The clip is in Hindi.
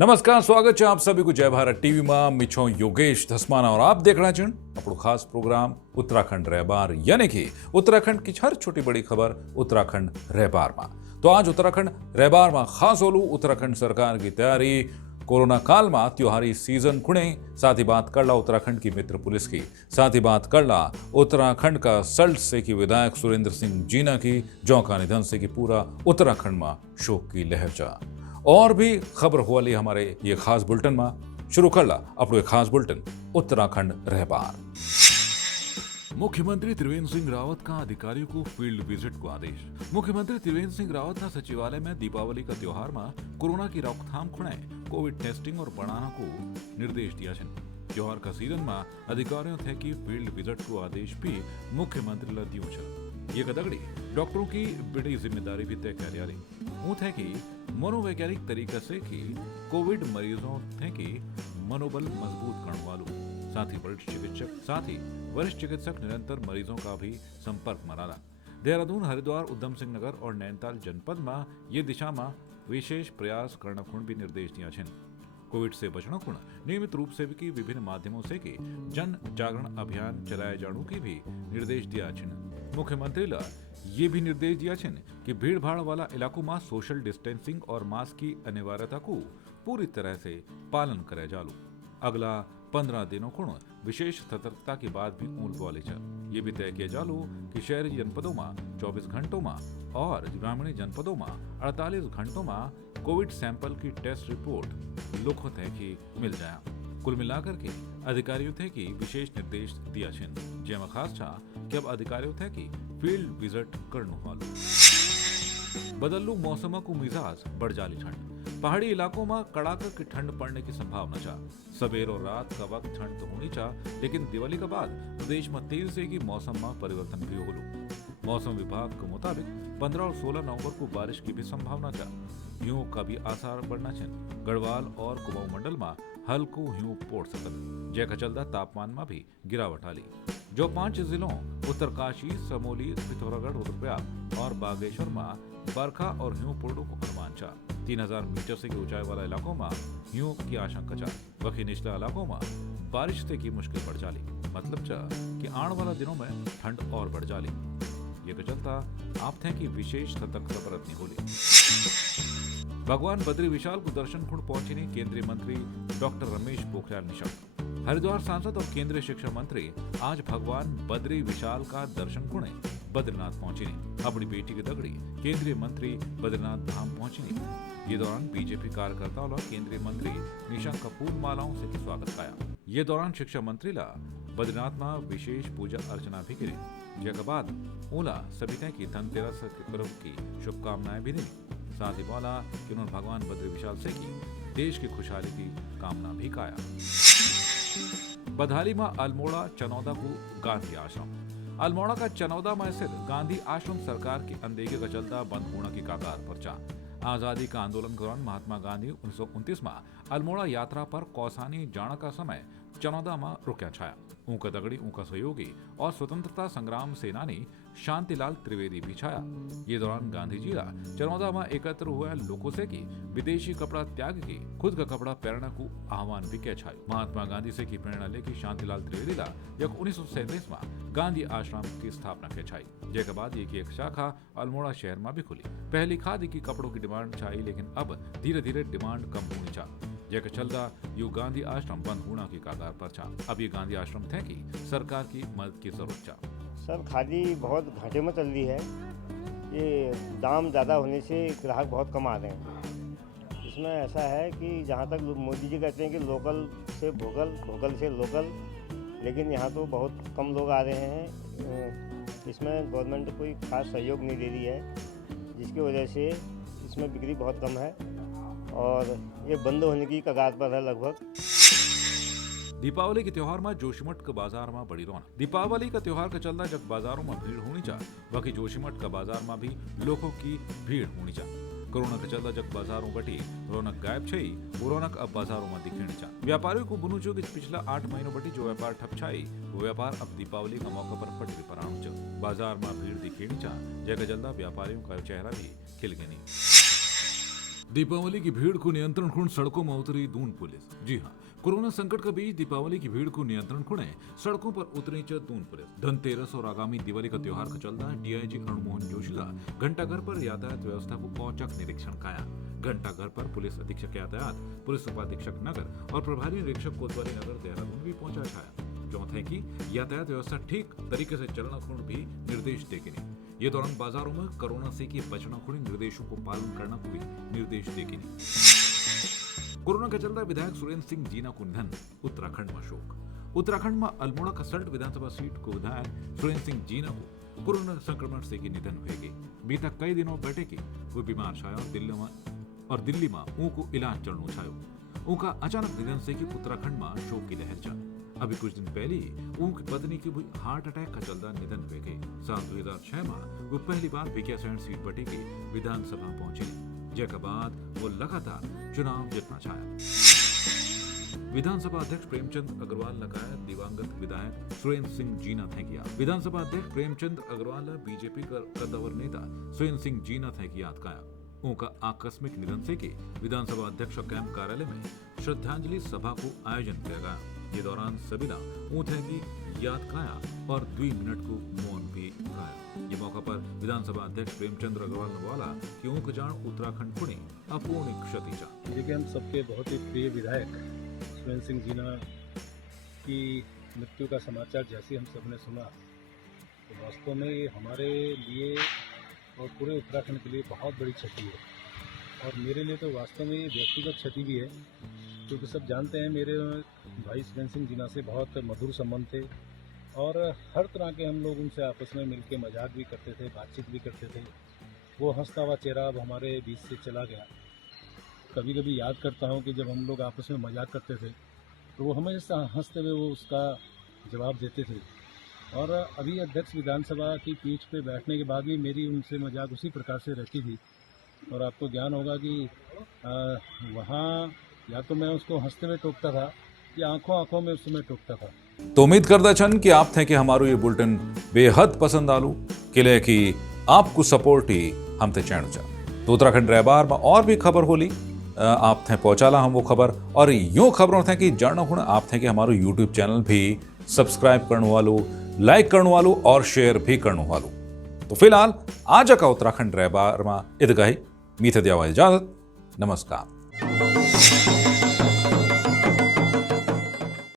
નમસ્કાર, સ્વાગત છે આપ સभी को जय भारत टीवी में। मैं છું योगेश धस्माना और आप देख रहे हैं આપણો ખાસ પ્રોગ્રામ उत्तराखंड रहबार, यानी कि उत्तराखंड की हर छोटी बड़ी खबर उत्तराखंड रहबार में। तो आज उत्तराखंड रहबार में खास ओलू उत्तराखंड सरकार की तैयारी कोरोना काल में त्योहारी सीजन खुणे, साथ ही बात कर ला उत्तराखंड की मित्र पुलिस की, साथ ही बात कर ला उत्तराखंड का सल्ट से की विधायक सुरेंद्र सिंह जीना की, जो का निधन से की पूरा उत्तराखंड में शोक की लहर जा। और भी खबर हुआ ली हमारे ये खास बुलेटिन में। शुरू कर ला अपनो खास बुलेटिन उत्तराखंड रहबार। मुख्यमंत्री त्रिवेंद्र सिंह रावत का अधिकारियों को फील्ड विजिट को आदेश। मुख्यमंत्री त्रिवेंद्र सिंह रावत ना सचिवालय में दीपावली का त्योहार में कोरोना की रोकथाम खुणे कोविड टेस्टिंग और बढ़ाना को निर्देश दिया है। त्योहार का सीजन में अधिकारियों थे कि फील्ड विजिट को आदेश भी मुख्यमंत्री ला दियो छे। ये कदगड़ी डॉक्टरों की बड़ी जिम्मेदारी भी तय कर रही हूँ थे कि मनोवैज्ञानिक तरीके से कि कोविड मरीजों थे कि मनोबल मजबूत करने वालों, साथ ही वरिष्ठ चिकित्सक निरंतर मरीजों का भी संपर्क मनाना। देहरादून, हरिद्वार, उधम सिंह नगर और नैनीताल जनपद में ये दिशा में विशेष प्रयास करना भी निर्देश दिया है। कोविड से बचना खुण नियमित रूप से भी विभिन्न माध्यमों से कि जन जागरण अभियान चलाए जाने की भी निर्देश दिया है। मुख्यमंत्री ला ये भी निर्देश दिया है कि भीड़ भाड़ वाला इलाकों में सोशल डिस्टेंसिंग और मास्क की अनिवार्यता को पूरी तरह से पालन करे जालू। अगला 15 दिनों को विशेष सतर्कता की बात भी ऊल बोले ये भी तय किया जालू कि शहरी जनपदों में 24 घंटों में और ग्रामीण जनपदों में 48 घंटों में कोविड सैंपल की टेस्ट रिपोर्ट लोगों तय की मिल जाए। कुल मिलाकर के अधिकारियों थे कि विशेष निर्देश दिया है, जेमा खास था कि अब अधिकारियों थे कि फील्ड विजिट करने वालों। बदलू मौसम को मिजाज बढ़ जाली ठंड। पहाड़ी इलाकों में कड़ाके की ठंड पड़ने की संभावना चा। सवेर और रात का वक्त ठंड तो होनी चा, लेकिन दिवाली के बाद प्रदेश में तेज से की मौसम में परिवर्तन भी होलू। मौसम विभाग के मुताबिक 15 और 16 नवंबर को बारिश की भी संभावना चा। ह्यू का भी आसार बढ़ना है। गढ़वाल और कुमाऊं मंडल में हल्को ह्यू पोड़ सकत, जय का चलता तापमान में भी गिरावट आली। जो 5 जिलों उत्तरकाशी, समोली, पिथौरागढ़, रुद्रप्रयाग और बागेश्वर में बरखा और ह्यू पोड़ों को अनुमान चा। 3000 मीटर से की ऊंचाई वाला इलाकों में ह्यू की आशंका चा। वही निचला इलाकों में बारिश से की मुश्किल बढ़ जाली। मतलब चा कि आने वाला दिनों में ठंड और बढ़ जाली। ये का चलता आप थे कि विशेष सतर्कता बरतनी होली। भगवान बद्री विशाल को दर्शन खुण पहुंची केंद्रीय मंत्री डॉक्टर रमेश पोखरियाल निशंक। हरिद्वार सांसद और केंद्रीय शिक्षा मंत्री आज भगवान बद्री विशाल का दर्शन खुणे बद्रीनाथ पहुंची अपनी बेटी की दगड़ी केंद्रीय मंत्री बद्रीनाथ धाम पहुंची। ये दौरान बीजेपी कार्यकर्ताओं और केंद्रीय मंत्री निशंक का फूल मालाओं से स्वागत किया। ये दौरान शिक्षा मंत्री ला बद्रीनाथ में विशेष पूजा अर्चना भी करी। जिसके बाद ओला सभी ने की धनतेरस के पर्व की शुभकामनाएं भी दी। साथ ही बोला कि उन्होंने भगवान बद्री विशाल से की देश की खुशहाली की कामना भी काया। बधाली में अल्मोड़ा चनौदा को गांधी आश्रम। अल्मोड़ा का चनौदा में स्थित गांधी आश्रम सरकार की अनदेखी का चलता बंद होने की कगार पर चा। आजादी का आंदोलन के दौरान महात्मा गांधी 1929 में अल्मोड़ा यात्रा पर कौसानी जाने का समय चनौदा में रुक्या छाया। उनका दगड़ी उनका सहयोगी और स्वतंत्रता संग्राम सेनानी शांतिलाल त्रिवेदी भी छाया। ये दौरान गांधी जी चनौदा में एकत्र हुए लोगों से की विदेशी कपड़ा त्याग के खुद का कपड़ा पहनने को आह्वान भी कह छायो। महात्मा गांधी से की प्रेरणा लेकर शांतिलाल त्रिवेदी ला 1937 में गांधी आश्रम की स्थापना के छाई। जिसके बाद ये की एक शाखा अल्मोड़ा शहर में भी खुली। पहली खादी की कपड़ों की डिमांड छाई, लेकिन अब धीरे धीरे डिमांड कम होनी चा। जैसे चलता यू गांधी आश्रम बंद होना की कगार पर था। अब ये गांधी आश्रम थे कि सरकार की मदद की जरूरत था। सर, खादी बहुत घाटे में चल रही है। ये दाम ज़्यादा होने से ग्राहक बहुत कम आ रहे हैं। इसमें ऐसा है कि जहाँ तक मोदी जी कहते हैं कि लोकल से भोकल, भोकल से लोकल, लेकिन यहाँ तो बहुत कम लोग आ रहे हैं। इसमें गवर्नमेंट कोई खास सहयोग नहीं दे रही है, जिसकी वजह से इसमें बिक्री बहुत कम है और ये बंद होने की कगार पर है लगभग। दीपावली के त्योहार में जोशीमठ के बाजार में बड़ी रौनक। दीपावली का त्योहार का चलता जब बाजारों में भीड़ होनी चा, वही जोशीमठ का बाजार में भी लोगों की भीड़ होनी चा। कोरोना के चलता जब बाजारों बटी रौनक गायब छई, वो रौनक अब बाजारों में दिखेनी चा। व्यापारियों को बुनू कि पिछला 8 महीनों बटी जो व्यापार ठप छाई, वो व्यापार अब दीपावली का मौका पर पटरी पर आणु चा। बाजार में भीड़ दिखेनी चा, जगह जल्दा व्यापारियों का चेहरा भी खिल गनी। दीपावली की भीड़ को नियंत्रण खुण सड़कों में उतरी दून पुलिस। जी हाँ, कोरोना संकट के बीच दीपावली की भीड़ को नियंत्रण खुणे सड़कों पर उतरी दून पुलिस। धनतेरस और आगामी दिवाली का त्योहार का चलता डीआईजी अणुमोहन जोशीला घंटाघर पर यातायात व्यवस्था को औचक निरीक्षण काया। घंटाघर पर पुलिस अधीक्षक यातायात, पुलिस उपाधीक्षक नगर और प्रभारी निरीक्षक कोतवाली नगर देहरादून भी पहुंचा छाया। चौथे की यातायात व्यवस्था ठीक तरीके से चलना खुण भी निर्देश देगी नहीं। ये दौरान बाजारों में कोरोना से की बचना खुणी निर्देशों को पालन करना को भी निर्देश देगी नहीं। कोरोना के चलते विधायक सुरेंद्र सिंह जीना को निधन, उत्तराखंड में शोक। उत्तराखंड में अल्मोड़ा कसल्ट विधानसभा सीट को विधायक सुरेंद्र सिंह जीना को कोरोना संक्रमण से की निधन हुएगी। बीता कई दिनों बैठे की वो बीमार छाया और दिल्ली में उनको इलाज चलनो छायो। उनका अचानक निधन से की उत्तराखंड में शोक की लहर चल। अभी कुछ दिन पहले ही उनकी पत्नी की भी हार्ट अटैक का चलता निधन हुए गए। साल 2006 में वो पहली बार भिकियासैंण सीट बटे के विधानसभा पहुंचे, जिसके बाद वो लगातार चुनाव जीतना छाया। विधानसभा अध्यक्ष प्रेमचंद अग्रवाल ने कहा दिवंगत विधायक सुरेंद्र सिंह जीना थे किया। विधानसभा अध्यक्ष प्रेमचंद अग्रवाल ने बीजेपी का कद्दावर नेता सुरेंद्र सिंह जीना थे की याद काया। उनका आकस्मिक निधन से की विधानसभा अध्यक्ष कैंप कार्यालय में श्रद्धांजलि सभा को आयोजन किया गया। ये दौरान सभी ने ऊँथे की याद काया और 2 मिनट को मौन भी गाया। ये मौका पर विधानसभा अध्यक्ष प्रेमचंद्र अग्रवाल ने बोला कि ऊँक जान उत्तराखंड खुणी अपूर्ण क्षति चा। देखिए, हम सबके बहुत ही प्रिय विधायक सुरेंद्र सिंह जीना की मृत्यु का समाचार जैसे हम सबने सुना तो वास्तव में ये हमारे लिए और पूरे उत्तराखंड के लिए बहुत बड़ी क्षति है। और मेरे लिए तो वास्तव में ये व्यक्तिगत क्षति भी है, क्योंकि सब जानते हैं मेरे भाई सुरेंद्र सिंह जीना से बहुत मधुर संबंध थे और हर तरह के हम लोग उनसे आपस में मिलके मजाक भी करते थे, बातचीत भी करते थे। वो हंसता हुआ चेहरा अब हमारे बीच से चला गया। कभी कभी याद करता हूँ कि जब हम लोग आपस में मजाक करते थे तो वो हमेशा हंसते हुए वो उसका जवाब देते थे। और अभी अध्यक्ष विधानसभा की पीठ पे बैठने के बाद भी मेरी उनसे मजाक उसी प्रकार से रहती थी। और आपको ज्ञान होगा कि वहाँ या तो मैं उसको हंसते हुए टोकता था या आंखों आंखों में उस समय टोकता था। तो उम्मीद करता छन कि आप थे कि हमारो ये बुलेटिन बेहद पसंद आलू किले कि आपको सपोर्ट ही हम थे चैनल चा। तो उत्तराखंड रहबार में और भी खबर होली आप थे पहुंचाला हम वो खबर और यूं खबरों थे कि जानना होना आप थे कि हमारो यूट्यूब चैनल भी सब्सक्राइब करने वालों, लाइक करने वालों और शेयर भी करने वालों। तो फिलहाल आज का उत्तराखंड रहबार में इतगा ही मीथे दिया इजाजत। नमस्कार।